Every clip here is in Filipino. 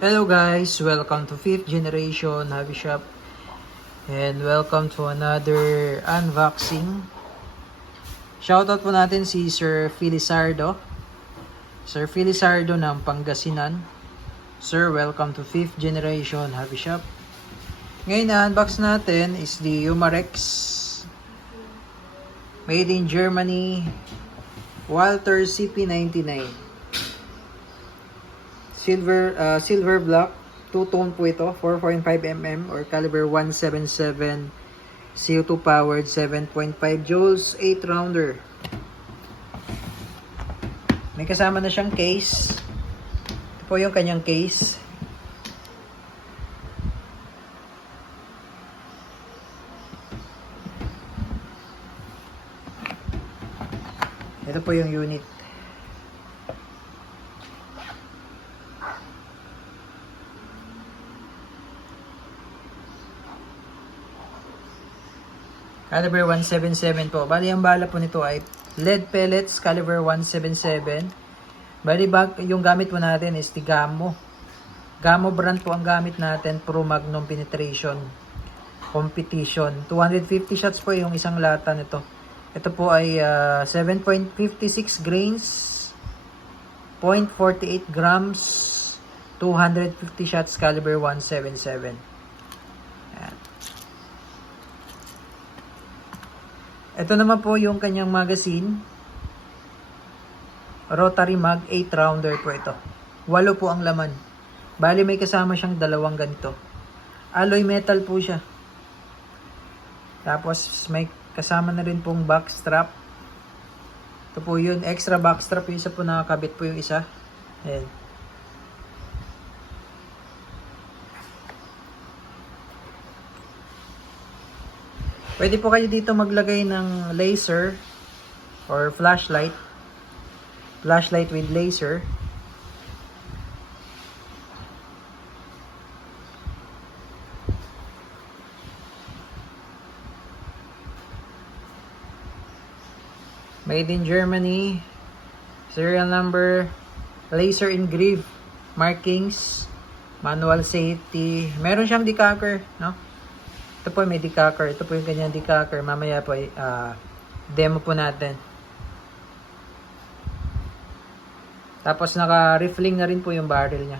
Hello guys, welcome to 5th generation hobby shop and welcome to another unboxing. Shoutout po natin si Sir Felizardo. Sir Felizardo ng Pangasinan. Sir, welcome to 5th generation hobby shop. Ngayon na unbox natin is the Umarex made in Germany Walther CP99. Silver black, two-tone po ito, 4.5mm or caliber 177, CO2 powered, 7.5 joules, 8 rounder. May kasama na siyang case. Ito po yung kanyang case. Ito po yung unit. Caliber 177 po. Bali, ang bala po nito ay lead pellets, caliber 177. Bali, yung gamit po natin is the Gamo. Gamo brand po ang gamit natin, Pro Magnum Penetration Competition. 250 shots po yung isang lata nito. Ito po ay 7.56 grains, 0.48 grams, 250 shots, caliber 177. Ito naman po yung kanyang magazine. Rotary mag, 8 rounder po ito. 8 po ang laman. Bali may kasama siyang dalawang ganito. Alloy metal po siya. Tapos may kasama na rin pong back strap. Ito po yun, extra back strap. Yung isa po nakakabit po yung isa. Ayan. Pwede po kayo dito maglagay ng laser or flashlight. Flashlight with laser. Made in Germany. Serial number. Laser engrave. Markings. Manual safety. Meron siyang decacker, no? Ito po may decacker. Ito po yung kanyang decacker. Mamaya po demo po natin. Tapos naka-refilling na rin po yung barrel niya.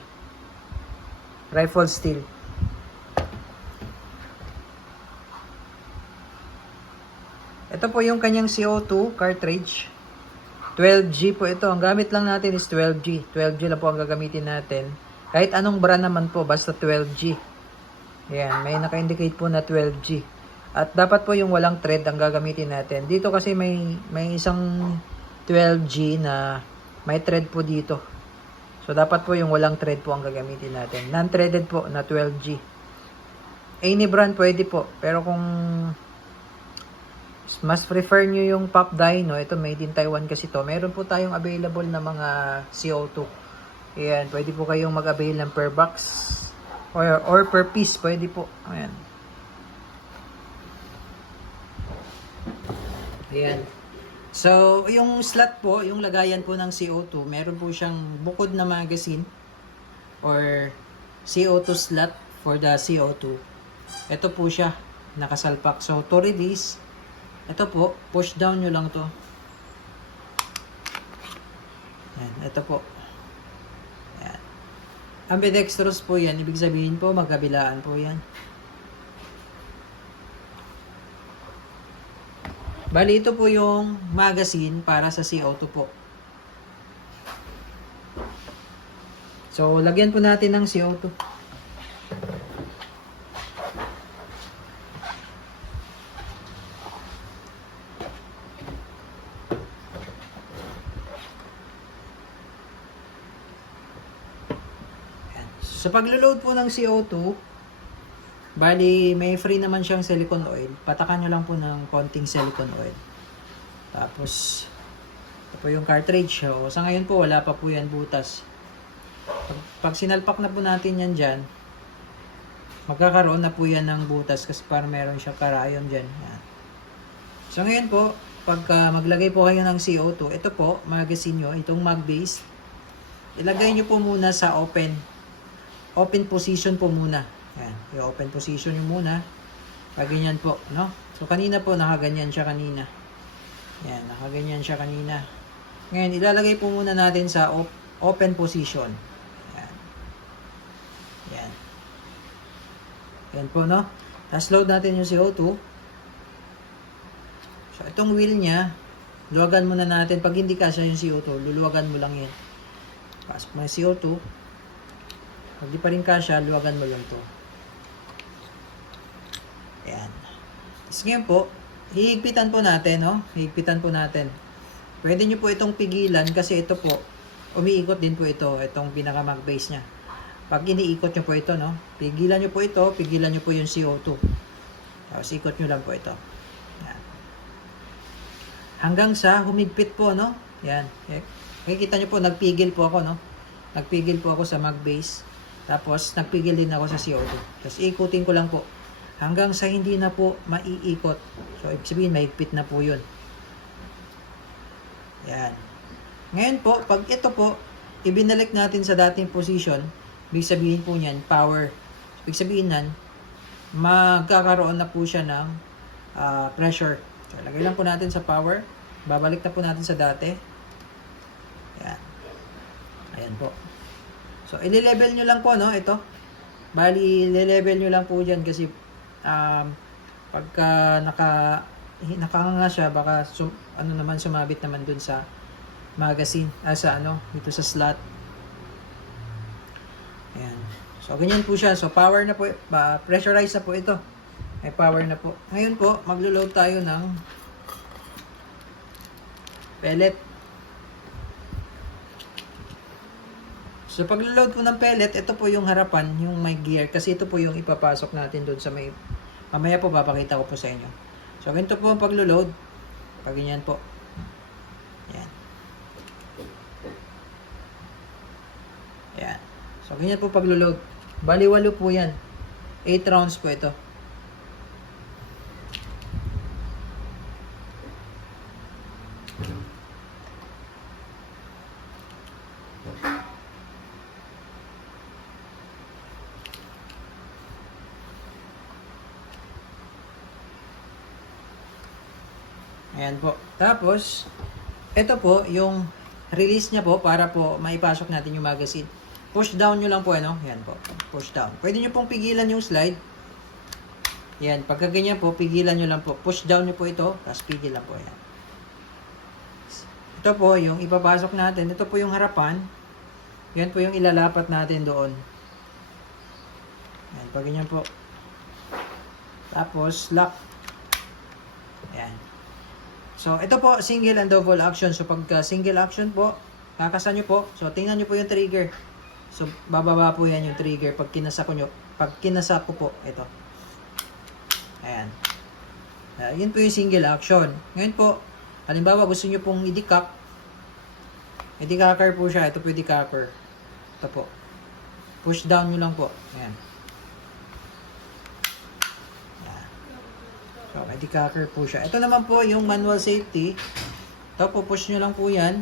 Rifle steel. Ito po yung kanyang CO2 cartridge. 12G po ito. Ang gamit lang natin is 12G. 12G lang po ang gagamitin natin. Kahit anong brand naman po, basta 12G. Ayan, may naka-indicate po na 12G. At dapat po yung walang thread ang gagamitin natin. Dito kasi may isang 12G na may thread po dito. So, dapat po yung walang thread po ang gagamitin natin. Non-threaded po na 12G. Any brand pwede po. Pero kung mas prefer nyo yung Pop Dino, ito made in Taiwan kasi to. Meron po tayong available na mga CO2. Ayan, pwede po kayong mag-avail ng per box. Or per piece, pwede po. Ayan. Ayan. So, yung slot po, yung lagayan po ng CO2, meron po siyang bukod na magazine or CO2 slot for the CO2. Ito po siya, nakasalpak. So, to release, ito po, push down nyo lang to. Ayan, ito po. Ambidextrous po yan. Ibig sabihin po, magkabilaan po yan. Bali, ito po yung magazine para sa CO2 po. So, lagyan po natin ng CO2. Sa paglo-load po ng CO2, bali may free naman siyang silicone oil. Patakan nyo lang po ng konting silicone oil. Tapos, ito po yung cartridge. So, sa ngayon po, wala pa po yan butas. Pag sinalpak na po natin yan dyan, magkakaroon na po yan ng butas kasi para meron siyang karayon dyan. Yan. So, ngayon po, pagka maglagay po kayo ng CO2, ito po, magazine nyo, itong mag base, ilagay nyo po muna sa open open position po muna. Yan, i-open position nyo muna. Ganyan po, no? So, kanina po, nakaganyan siya kanina. Yan, nakaganyan siya kanina. Ngayon, ilalagay po muna natin sa open position. Yan. Yan. Yan po, no? Tapos load natin yung CO2. So, itong wheel niya, luwagan muna natin. Pag hindi kasya yung CO2, luluwagan mo lang yan. Pasok mo yung CO2. Pag di pa rin kasya, luwagan mo lang to. Ayan. Tapos ngayon po, hihigpitan po natin, no? Hihigpitan po natin. Pwede nyo po itong pigilan kasi ito po, umiikot din po ito, itong pinaka-mag base nya. Pag iniikot nyo po ito, no? Pigilan nyo po ito, pigilan nyo po yung CO2. Tapos ikot nyo lang po ito. Ayan. Hanggang sa humigpit po, no? Ayan. Makikita nyo po, nagpigil po ako, no? Nagpigil po ako sa mag base. Tapos, nagpigil din ako sa CO2. Tapos, ikutin ko lang po. Hanggang sa hindi na po maiikot. So, ibig sabihin, mahigpit na po yun. Yan. Ngayon po, pag ito po, ibinalik natin sa dating position, ibig sabihin po niyan, power. Ibig sabihin nan, magkakaroon na po siya ng pressure. So, lagay lang po natin sa power. Babalik na po natin sa dati. Yan. Ayan po. So, i-level nyo lang po, no? Ito. Bali, i-level nyo lang po dyan kasi pagka nakanganga siya, baka sumabit naman dun sa magazine, dito sa slot. Ayan. So, ganyan po siya. So, power na po, pressurized na po ito. May power na po. Ngayon po, maglo-load tayo ng pellet. So, pag-load po ng pellet, ito po yung harapan, yung may gear. Kasi ito po yung ipapasok natin doon sa may... Mamaya po, papakita ko po sa inyo. So, ganito po ang pag-load. Pag ganyan po. Ayan. Ayan. So, ganyan po pag-load. Bali-walo po yan. 8 rounds po ito. Ayan po. Tapos, ito po, yung release niya po para po maipasok natin yung magazine. Push down nyo lang po, ano? Ayan po. Push down. Pwede nyo pong pigilan yung slide. Ayan. Pagka ganyan po, pigilan nyo lang po. Push down nyo po ito, tapos pigil lang po. Ayan. Ito po, yung ipapasok natin. Ito po yung harapan. Yan po yung ilalapat natin doon. Ayan. Pag ganyan po. Tapos, lock. Ayan. So, ito po, single and double action. So, pag single action po, kakasan nyo po. So, tingnan nyo po yung trigger. So, bababa po yan yung trigger pag kinasa ko nyo. Pag kinasa ko po, ito. Ayan. Yun po yung single action. Ngayon po, halimbawa gusto nyo pong i-decock. I-decocker po siya. Ito po yung decocker. Ito po. Push down nyo lang po. Ayan. So, may decocker po siya. Ito naman po yung manual safety. Ito po, push nyo lang po yan.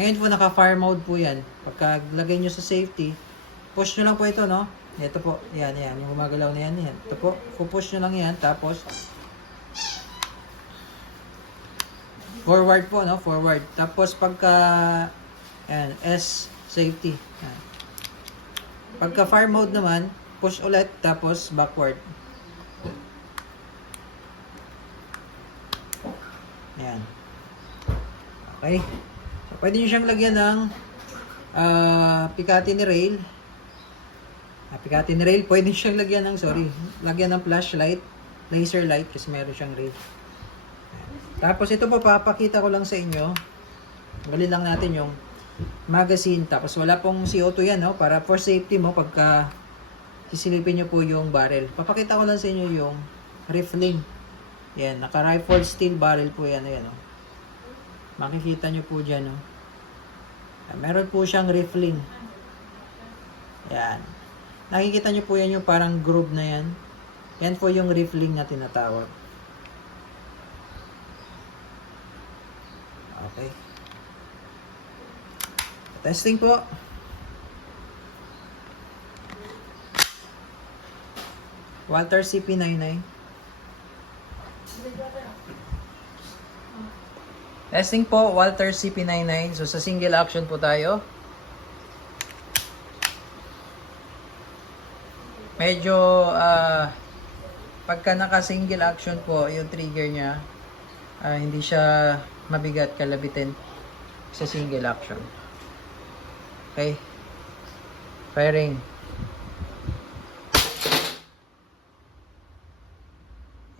Ngayon po, naka-fire mode po yan. Pagka lagay nyo sa safety, push nyo lang po ito, no? Ito po, yan. Yung gumagalaw na yan. Ito po, push nyo lang yan. Tapos, forward po, no? Forward. Tapos, pagka, yan, S, safety. Yan. Pagka fire mode naman, push ulit, tapos backward. Yan. Okay. So, pwede nyo siyang lagyan ng Picatinny rail. Picatinny rail. Pwede nyo siyang lagyan ng, lagyan ng flashlight, laser light, kasi meron siyang rail. Tapos ito po, papakita ko lang sa inyo. Galin lang natin yung magazine. Tapos wala pong CO2 yan, no? Para for safety mo, pagka sisilipin nyo po yung barrel. Papakita ko lang sa inyo yung rifling. Yan, naka-rifle steel barrel po yan. Ayan, oh. Makikita nyo po dyan. Oh. Meron po siyang rifling. Yan. Nakikita nyo po yan yung parang groove na yan. Yan po yung rifling na tinatawag. Okay. Testing po. Walter CP99. Testing po, Walter CP99. So sa single action po tayo. Medyo pagka naka-single action po, yung trigger niya, hindi siya mabigat kalabitin sa single action. Okay. Firing.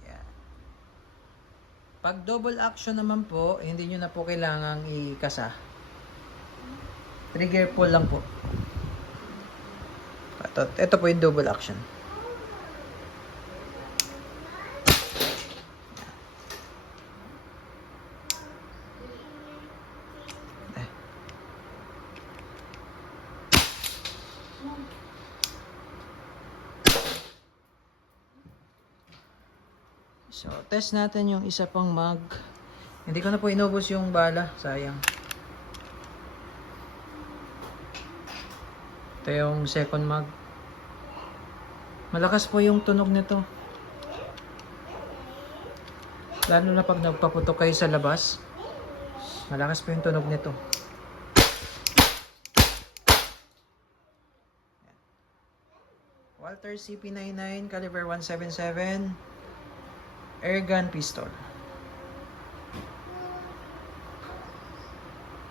Yan. Pag double action naman po, hindi nyo na po kailangang ikasa. Trigger pull lang po. Ito po yung double action. So, test natin yung isa pang mag. Hindi ko na po inubos yung bala. Sayang. Ito yung second mag. Malakas po yung tunog nito. Lalo na pag nagpaputok kayo sa labas. Malakas po yung tunog nito. Walter CP99 caliber 177 airgun pistol.